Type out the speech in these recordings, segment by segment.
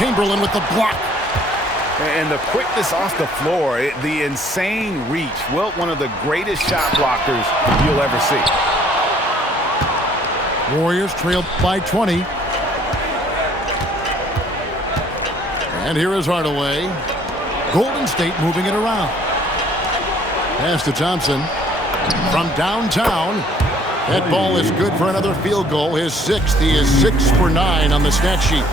Chamberlain with the block. And the quickness off the floor, the insane reach. Well, one of the greatest shot blockers you'll ever see. Warriors trail by 20. And here is Hardaway. Golden State moving it around. Pass to Thompson. From downtown. That ball is good for another field goal. His sixth. He is 6 for 9 on the stat sheet.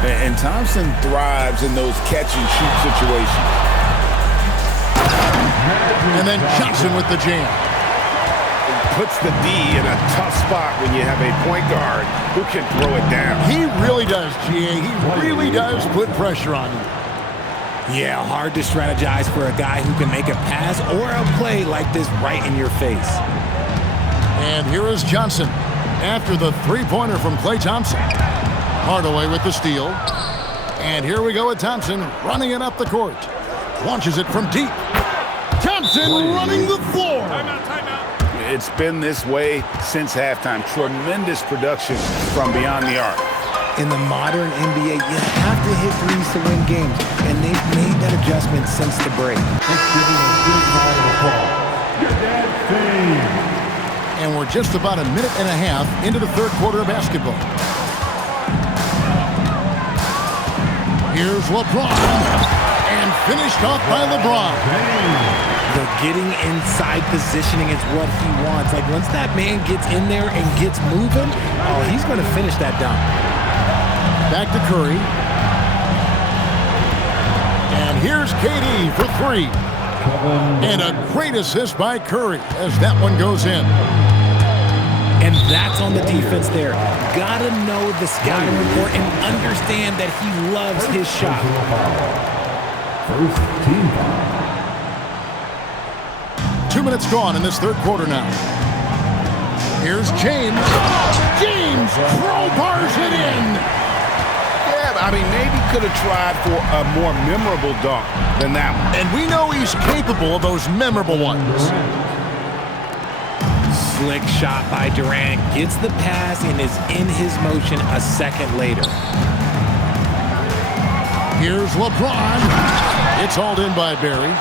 And Thompson thrives in those catch-and-shoot situations. And then Johnson with the jam. Puts the D in a tough spot when you have a point guard who can throw it down. He really does, G.A. He really does put pressure on you. Yeah, hard to strategize for a guy who can make a pass or a play like this right in your face. And here is Johnson after the three-pointer from Klay Thompson. Hardaway with the steal. And here we go with Thompson running it up the court. Launches it from deep. Thompson running the floor. Timeout. It's been this way since halftime. Tremendous production from beyond the arc. In the modern NBA, you have to hit threes to win games, and they've made that adjustment since the break. And we're just about a minute and a half into the third quarter of basketball. Here's LeBron, and finished off by LeBron. The getting inside positioning is what he wants. Like, once that man gets in there and gets moving, oh, he's going to finish that dunk. Back to Curry. And here's KD for three. And a great assist by Curry as that one goes in. And that's on the defense there. Gotta know the scouting report and understand that he loves his shot. First team foul. 2 minutes gone in this third quarter now. Here's James. James crowbars it in. Yeah, I mean, maybe could have tried for a more memorable dunk than that one. And we know he's capable of those memorable ones. Slick shot by Durant, gets the pass and is in his motion a second later. Here's LeBron. It's hauled in by Barry.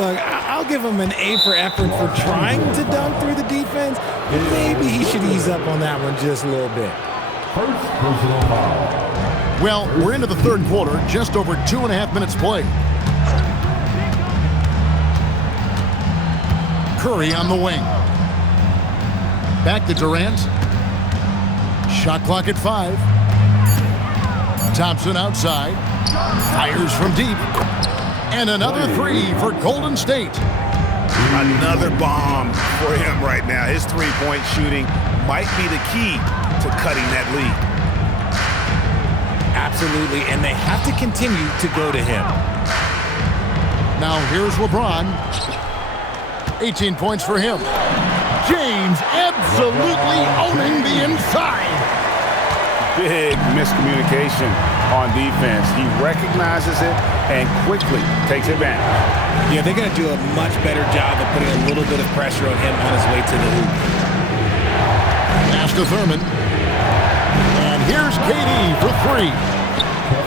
Look, I'll give him an A for effort for trying to dunk through the defense. Maybe he should ease up on that one just a little bit. First personal foul. Well, we're into the third quarter, just over 2.5 minutes played. Curry on the wing. Back to Durant. Shot clock at 5. Thompson outside. Fires from deep. And another three for Golden State. Another bomb for him right now. His three-point shooting might be the key to cutting that lead. Absolutely, and they have to continue to go to him. Now here's LeBron. 18 points for him. James absolutely owning the inside. Big miscommunication on defense. He recognizes it and quickly takes advantage. Yeah, they're going to do a much better job of putting a little bit of pressure on him on his way to the hoop. Pass to Thurman. And here's KD for three.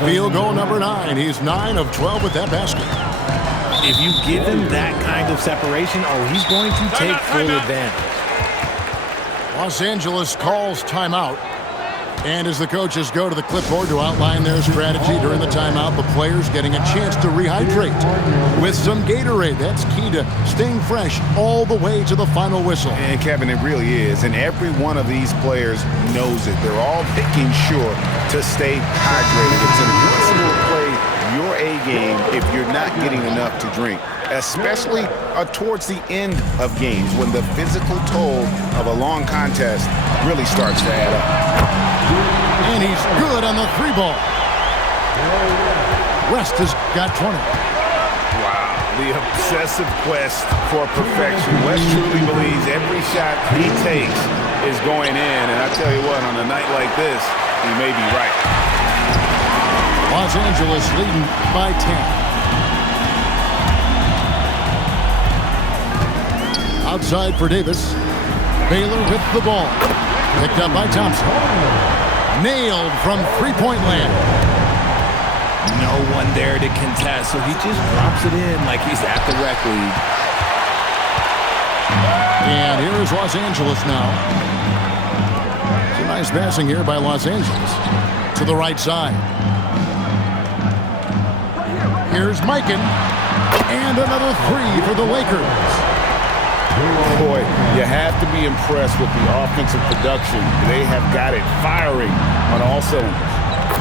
Field goal number 9. He's 9 of 12 with that basket. If you give him that kind of separation, oh, he's going to take full advantage. Los Angeles calls timeout. And as the coaches go to the clipboard to outline their strategy during the timeout, the players getting a chance to rehydrate with some Gatorade. That's key to staying fresh all the way to the final whistle. And Kevin, it really is. And every one of these players knows it. They're all making sure to stay hydrated. It's impossible to play your A game if you're not getting enough to drink, especially towards the end of games when the physical toll of a long contest really starts to add up. And he's good on the three ball. West has got 20. Wow, the obsessive quest for perfection. West truly believes every shot he takes is going in. And I tell you what, on a night like this, he may be right. Los Angeles leading by 10. Outside for Davis. Baylor with the ball. Picked up by Thompson. Nailed from three-point land. No one there to contest, so he just drops it in like he's at the rec league. And here's Los Angeles now. It's a nice passing here by Los Angeles to the right side. Here's Mikan. And another three for the Lakers. Boy, you have to be impressed with the offensive production. They have got it firing on all cylinders.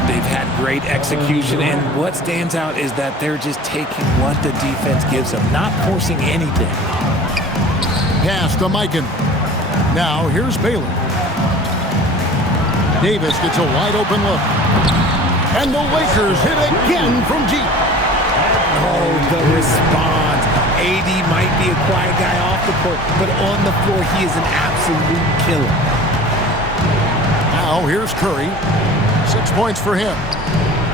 They've had great execution, and what stands out is that they're just taking what the defense gives them, not forcing anything. Pass to Mikan. Now here's Baylor. Davis gets a wide open look. And the Lakers hit again from deep. Oh, the response. AD might be a quiet guy off the court, but on the floor, he is an absolute killer. Now here's Curry. 6 points for him.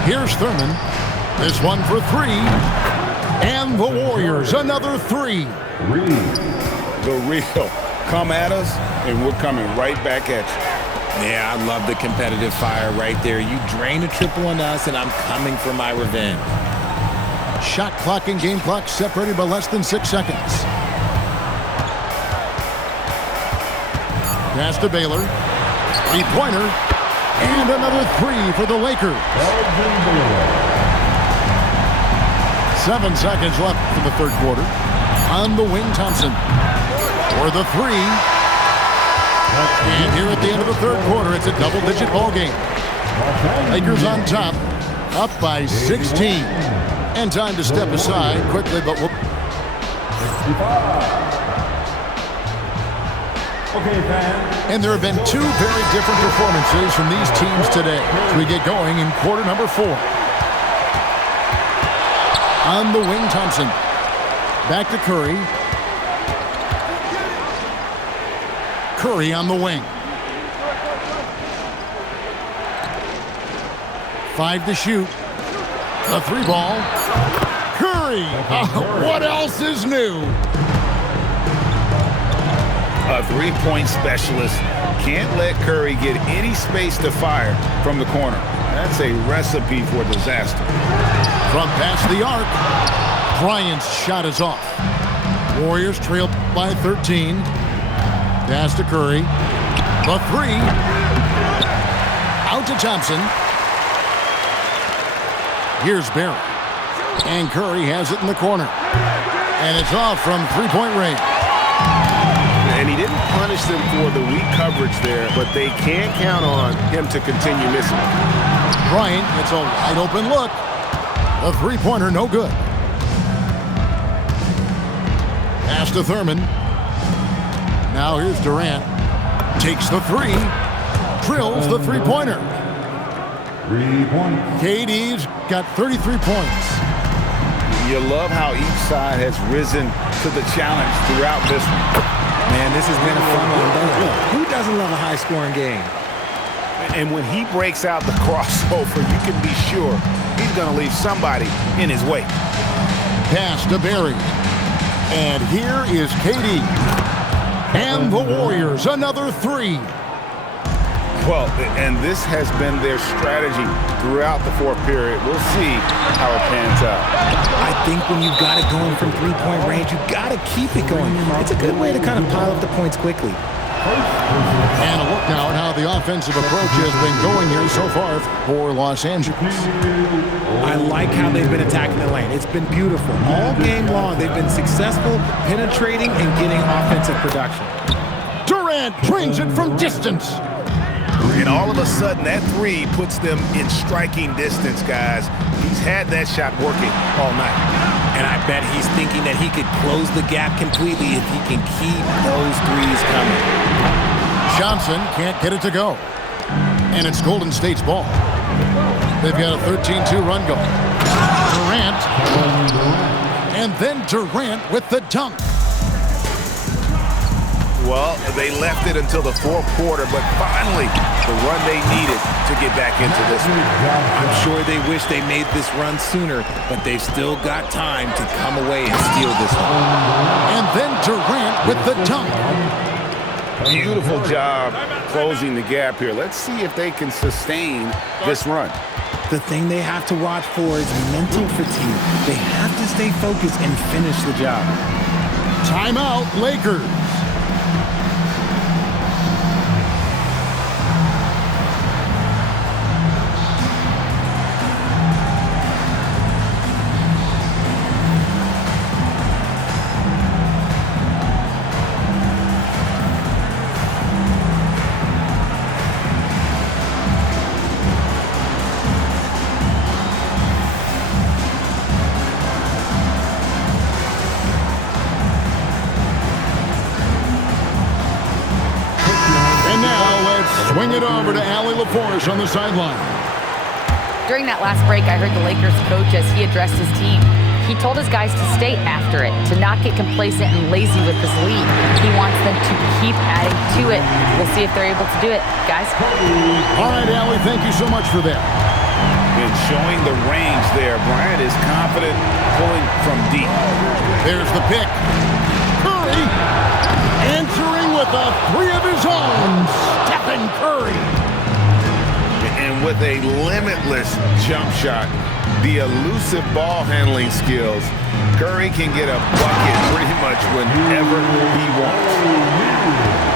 Here's Thurman. This one for three. And the Warriors, another three. The real. Come at us, and we're coming right back at you. Yeah, I love the competitive fire right there. You drain a triple on us, and I'm coming for my revenge. Shot clock and game clock separated by less than 6 seconds. Pass to Baylor. Three-pointer. And another three for the Lakers. 7 seconds left in the third quarter. On the wing, Thompson. For the three. And here at the end of the third quarter, it's a double-digit ball game. Lakers on top, up by 16. And time to step aside quickly, but we'll... And there have been two very different performances from these teams today as we get going in quarter number 4. On the wing, Thompson. Back to Curry. Curry on the wing. 5 to shoot. The three ball. Curry! What else is new? A three-point specialist can't let Curry get any space to fire from the corner. That's a recipe for disaster. From past the arc, Bryant's shot is off. Warriors trail by 13. Pass to Curry. The three. Out to Thompson. Here's Barry. And Curry has it in the corner. And it's off from three-point range. And he didn't punish them for the weak coverage there, but they can't count on him to continue missing. Bryant gets a wide open look. The three-pointer no good. Pass to Thurman. Now here's Durant. Takes the three. Drills the three-pointer. 3 points. KD's got 33 points. You love how each side has risen to the challenge throughout this one. Man, this has been a fun one. Who doesn't love a high-scoring game? And when he breaks out the crossover, you can be sure he's going to leave somebody in his wake. Pass to Barry. And here is KD. And the Warriors, another three. Well, and this has been their strategy throughout the fourth period. We'll see how it pans out. I think when you've got it going from three-point range, you've got to keep it going. It's a good way to kind of pile up the points quickly. And a look now at how the offensive approach has been going here so far for Los Angeles. I like how they've been attacking the lane. It's been beautiful. All game long, they've been successful penetrating and getting offensive production. Durant drains it from distance. And all of a sudden, that three puts them in striking distance, guys. He's had that shot working all night. And I bet he's thinking that he could close the gap completely if he can keep those threes coming. Johnson can't get it to go. And it's Golden State's ball. They've got a 13-2 run going. Durant. And then Durant with the dunk. Well, they left it until the fourth quarter, but finally the run they needed to get back into this one. I'm sure they wish they made this run sooner, but they've still got time to come away and steal this one. And then Durant with the dunk. Beautiful job closing the gap here. Let's see if they can sustain this run. The thing they have to watch for is mental fatigue. They have to stay focused and finish the job. Timeout, Lakers. Swing it over to Allie LaForce on the sideline. During that last break, I heard the Lakers coach as he addressed his team. He told his guys to stay after it, to not get complacent and lazy with this lead. He wants them to keep adding to it. We'll see if they're able to do it, guys. All right, Allie, thank you so much for that. And showing the range there, Bryant is confident pulling from deep. There's the pick. Curry answering with a three of his own. Stephen Curry. And with a limitless jump shot, the elusive ball handling skills, Curry can get a bucket pretty much whenever he wants.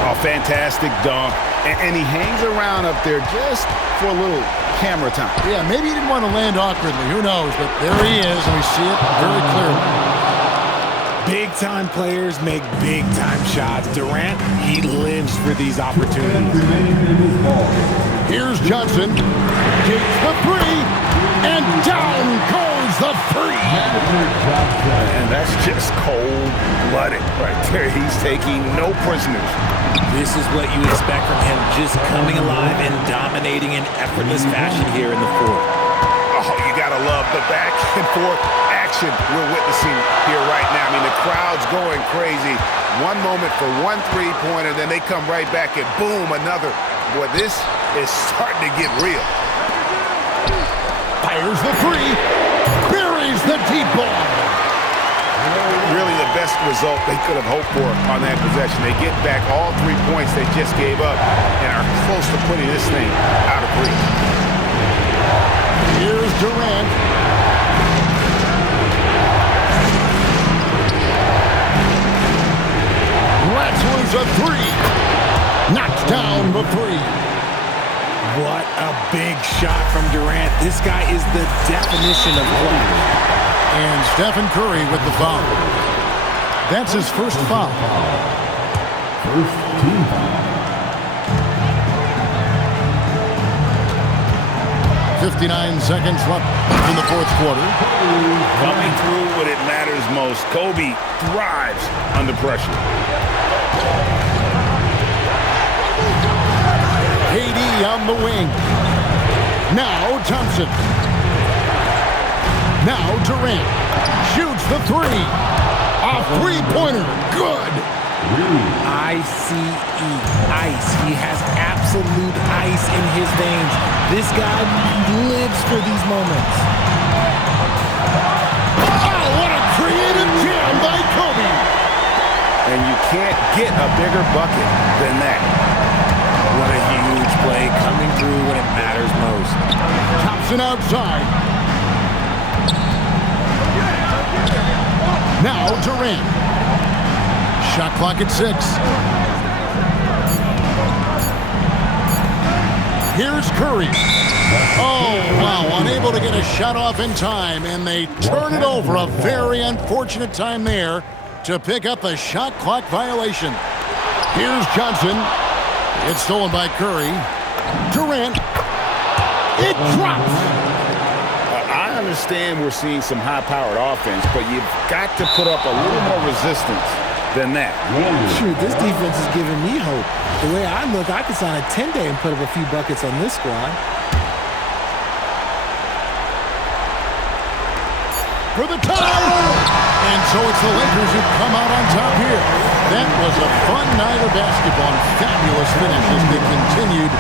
A fantastic dunk. And he hangs around up there just for a little camera time. Yeah, maybe he didn't want to land awkwardly. Who knows? But there he is, and we see it very clearly. Big-time players make big-time shots. Durant, he lives for these opportunities. Here's Johnson. Takes the three, and down goes the three. And that's just cold-blooded right there. He's taking no prisoners. This is what you expect from him, just coming alive and dominating in effortless fashion here in the fourth. Oh, you got to love the back and forth action we're witnessing here right now. I mean, the crowd's going crazy. One moment for one three-pointer, then they come right back and boom, another. Boy, this is starting to get real. Fires the three. Buries the deep ball. Really the best result they could have hoped for on that possession. They get back all 3 points they just gave up and are close to putting this thing out of reach. Here's Durant. Lets loose a three. Knocks down the three. What a big shot from Durant. This guy is the definition of clutch. And Stephen Curry with the foul. That's his first foul. First team foul. 59 seconds left in the fourth quarter. Coming through when it matters most. Kobe thrives under pressure. KD on the wing. Now Thompson. Now Durant shoots the three. A three-pointer. Good. I-C-E. Ice. He has absolute ice in his veins. This guy lives for these moments. Oh, what a creative jam by Kobe. And you can't get a bigger bucket than that. What a huge play coming through when it matters most. Thompson outside. Now Durant. Shot clock at 6. Here's Curry. Oh, wow. Unable to get a shot off in time, and they turn it over. A very unfortunate time there to pick up a shot clock violation. Here's Johnson. It's stolen by Curry. Durant. It drops. I understand we're seeing some high-powered offense, but you've got to put up a little more resistance than that. Shoot, this defense is giving me hope. The way I look, I could sign a 10-day and put up a few buckets on this squad. For the tie! And so it's the Lakers who come out on top here. That was a fun night of basketball and fabulous finish as they continued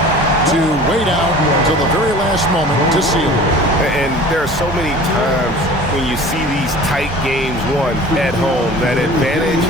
to wait out until the very last moment to seal it. And there are so many times when you see these tight games won at home, that advantage